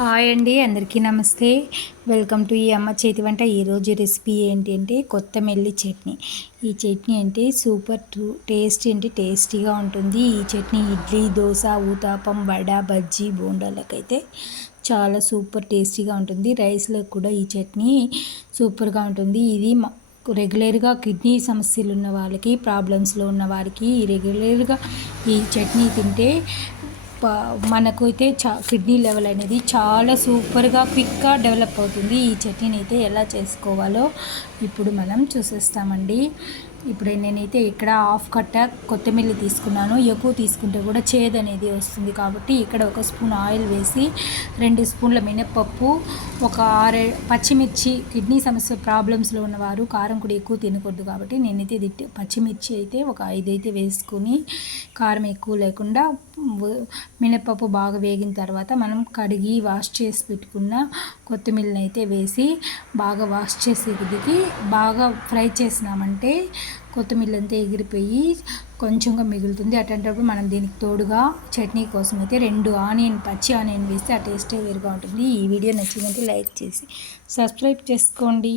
Hi అండి, అందరికీ నమస్తే. వెల్కమ్ టు ఈ అమ్మ చేతి వంట. ఈరోజు రెసిపీ ఏంటి అంటే కొత్తమల్లి చట్నీ. ఈ చట్నీ అంటే సూపర్ టేస్టీగా ఉంటుంది. ఈ చట్నీ ఇడ్లీ, దోశ, ఊతప్పం, వడ, బజ్జీ, బోండాలకైతే చాలా సూపర్ టేస్టీగా ఉంటుంది. రైస్లో కూడా ఈ చట్నీ సూపర్గా ఉంటుంది. ఇది రెగ్యులర్గా కిడ్నీ సమస్యలు ఉన్న వాళ్ళకి, ప్రాబ్లమ్స్లో ఉన్న వారికి రెగ్యులర్గా ఈ చట్నీ తింటే మనకైతే కిడ్నీ లెవెల్ అనేది చాలా సూపర్గా క్విక్గా డెవలప్ అవుతుంది. ఈ చట్నీని అయితే ఎలా చేసుకోవాలో ఇప్పుడు మనం చూసేస్తామండి. ఇప్పుడు నేనైతే ఇక్కడ హాఫ్ కట్ట కొత్తిమీర తీసుకున్నాను. ఎక్కువ తీసుకుంటే కూడా చేదు అనేది వస్తుంది కాబట్టి ఇక్కడ 1 స్పూన్ ఆయిల్ వేసి 2 స్పూన్ల మినప్పప్పు, ఒక 6 పచ్చిమిర్చి. కిడ్నీ సమస్య ప్రాబ్లమ్స్లో ఉన్నవారు కారం కూడా ఎక్కువ తినకూడదు కాబట్టి నేనైతే పచ్చిమిర్చి అయితే ఒక 5 అయితే వేసుకొని, కారం ఎక్కువ లేకుండా మినప్పప్పు బాగా వేగిన తర్వాత మనం కడిగి వాష్ చేసి పెట్టుకున్న కొత్తిమీరని అయితే వేసి బాగా వాష్ చేసేదికి బాగా ఫ్రై చేసినామంటే కొత్తిమీర అంతా ఎగిరిపోయి కొంచెంగా మిగులుతుంది. అటువంటిప్పుడు మనం దీనికి తోడుగా చట్నీ కోసం అయితే 2 పచ్చి ఆనియన్ వేస్తే ఆ టేస్టే వేరుగా ఉంటుంది. ఈ వీడియో నచ్చిందంటే లైక్ చేసి సబ్స్క్రైబ్ చేసుకోండి.